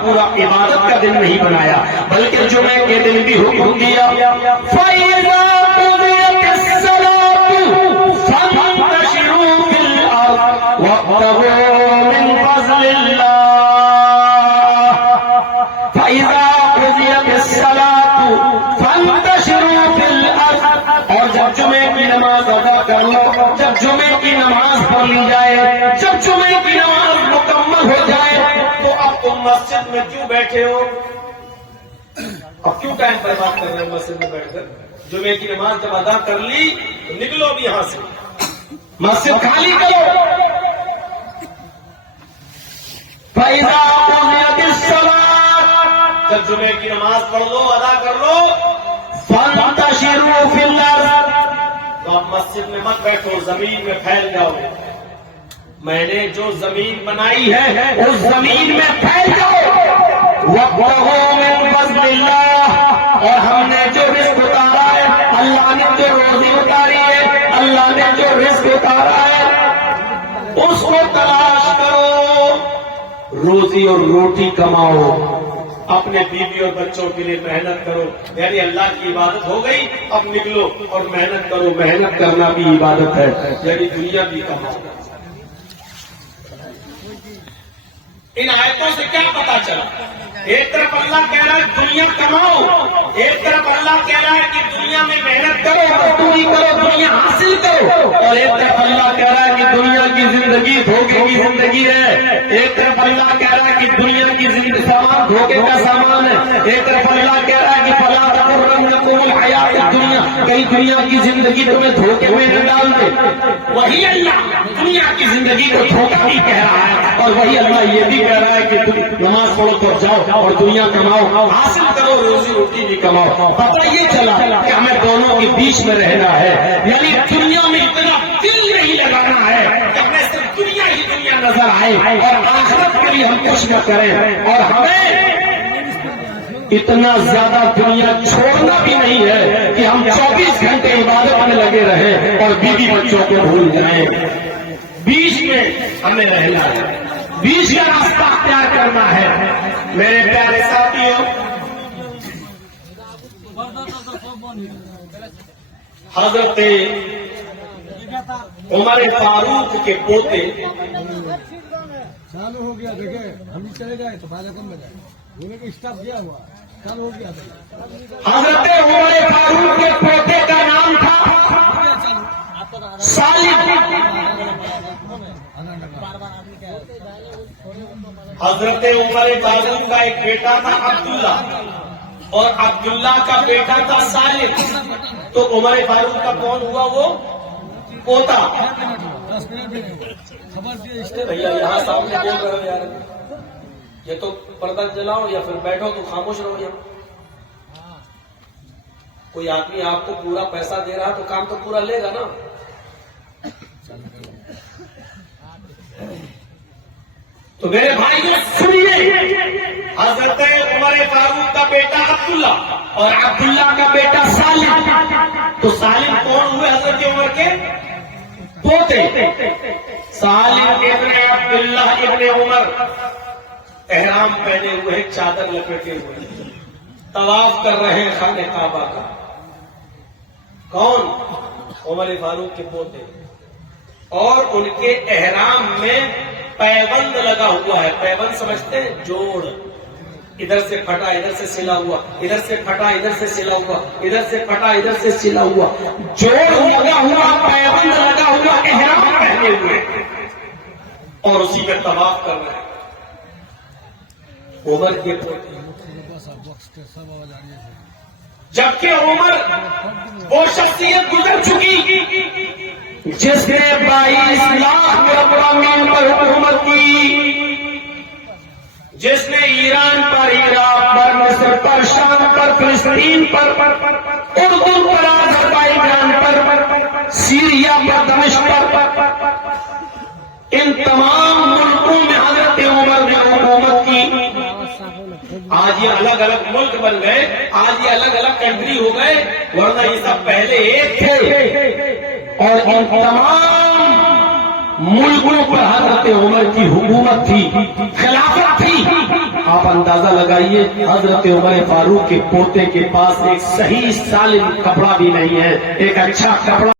پورا عبادت کا دن نہیں بنایا، بلکہ جمعے کے دن بھی حکم دیا فَإِذَا قُضِيَتِ الصَّلَاةُ فَانتَشِرُوا فِي الْأَرْضِ وَابْتَغُوا مِنْ فَضْلِ اللَّهِ فَإِذَا قُضِيَتِ الصَّلَاةُ فَانتَشِرُوا فِي الْأَرْضِ، اور جب جمعے کی نماز ادا کر لو، جب جمعے کی نماز پڑھ لی جائے، جب جمعے کی نماز مکمل ہو جائے، تو اب تم مسجد میں کیوں بیٹھے ہو؟ اب کیوں ٹائم برباد کر رہے ہو مسجد میں بیٹھ کر؟ جمعے کی نماز جب ادا کر لی تو نکلو بھی یہاں سے، مسجد خالی کرو۔ فَإِذَا قُضِيَتِ الصَّلَاةُ، جب جمعے کی نماز پڑھ لو، ادا کر لو، فَانتَشِرُوا فِي الْأَرْضِ، تو آپ مسجد میں مت بیٹھو، زمین میں پھیل جاؤ۔ میں نے جو زمین بنائی ہے اس زمین میں پھیل جاؤ۔ وَابْتَغُوا مِنْ فَضْلِ اللَّهِ، اور ہم نے جو رزق اتارا ہے، اللہ نے جو روزی اتاری ہے، اللہ نے جو رزق اتارا ہے اس کو تلاش کرو، روزی اور روٹی کماؤ، اپنے بیوی اور بچوں کے لیے محنت کرو۔ یعنی اللہ کی عبادت ہو گئی، اب نکلو اور محنت کرو، محنت کرنا بھی عبادت ہے، یعنی دنیا بھی کماؤ۔ ان آیتوں سے کیا پتا چلا؟ ایک طرف اللہ کہہ رہا ہے دنیا کماؤ، ایک طرف اللہ کہہ رہا ہے کہ دنیا میں محنت کرو، مزدوری کرو، دنیا حاصل کرو، اور ایک طرف اللہ کہہ رہا ہے کہ دنیا کی زندگی دھوکے کی زندگی ہے، ایک طرف اللہ کہہ رہا ہے کہ دنیا کی زندگی سامان دھوکے کا سامان ہے، ایک طرف اللہ کہہ رہا ہے کہ فلا تغرنکم الحیات الدنیا، کہیں دنیا کی زندگی تمہیں دھوکے میں نہ ڈال دے۔ وہی اللہ دنیا کی زندگی کو دھوکہ بھی کہہ رہا ہے، اور وہی اللہ یہ بھی کہہ رہا ہے کہ تم نماز پڑھو تو جاؤ اور دنیا کماؤ، حاصل کرو، روزی روٹی بھی کماؤ۔ پتہ یہ چلا کہ ہمیں دونوں کے بیچ میں رہنا ہے، یعنی دنیا میں اتنا دل نہیں لگانا ہے کہ ہمیں صرف دنیا ہی دنیا نظر آئے، اور آخرت کے لیے ہم کچھ نہ کریں، اور ہمیں اتنا زیادہ دنیا چھوڑنا بھی نہیں ہے کہ ہم 24 گھنٹے عبادت میں لگے رہیں اور بیوی بچوں کو بھول جائیں۔ بیچ میں ہمیں رہنا ہے، بیچ کا راستہ اختیار کرنا ہے۔ میرے پیارے ساتھیوں، حضرت عمر فاروق کے پوتے چالو ہو گیا، دیکھے ہم چلے جائے تو فائدہ کم لگا، بولے کہ اسٹاف دیا ہوا چالو ہو گیا۔ حضرت عمر فاروق کے پوتے کا نام تھا سالم۔ حضرت عمر فاروق کا ایک بیٹا تھا عبداللہ، اور عبداللہ کا بیٹا تھا سالم، تو عمر فاروق کا کون ہوا؟ وہ پوتا۔ بھیا یہاں سامنے بول رہے ہو یار، یہ تو پردہ جلاؤ یا پھر بیٹھو تو خاموش رہو۔ یا کوئی آدمی آپ کو پورا پیسہ دے رہا تو کام تو پورا لے گا نا۔ تو میرے بھائیوں سنیے، حضرت عمر فاروق کا بیٹا عبداللہ اور عبداللہ کا بیٹا سالم، تو سالم کون ہوئے؟ حضرت عمر کے پوتے۔ سالم ابن عبداللہ ابن عمر احرام پہنے ہوئے، چادر لپیٹے ہوئے، طواف کر رہے ہیں خانہ کعبہ کا۔ کون؟ عمر فاروق کے پوتے، اور ان کے احرام میں پیبند لگا ہوا ہے۔ پیبند سمجھتے ہیں؟ جوڑ، ادھر سے پھٹا ادھر سے سلا ہوا، ادھر سے پھٹا ادھر سے سلا ہوا، ادھر سے پھٹا ادھر سے سلا ہوا، جوڑ لگا ہوا، پیبند لگا ہوا، احرام پہنے ہوئے، اور اسی میں طواف کر رہے ہیں عمر کے پوتے۔ جبکہ عمر وہ شخصیت گزر چکی جس نے 22 لاکھ مقامین پر حکومت کی، جس نے ایران پر، عراق پر، مصر پر، شام پر، فلسطین پر، اردن پر، آذربائیجان پر، سیریا پر، دمشق پر، ان تمام ملکوں میں حضرت عمر نے حکومت کی۔ آج یہ الگ الگ ملک بن گئے، آج یہ الگ الگ کنٹری ہو گئے، ورنہ یہ سب پہلے ایک تھے، اور ان تمام ملکوں پر حضرت عمر کی حکومت تھی، خلافت تھی۔ آپ اندازہ لگائیے حضرت عمر فاروق کے پوتے کے پاس ایک صحیح سالم کپڑا بھی نہیں ہے، ایک اچھا کپڑا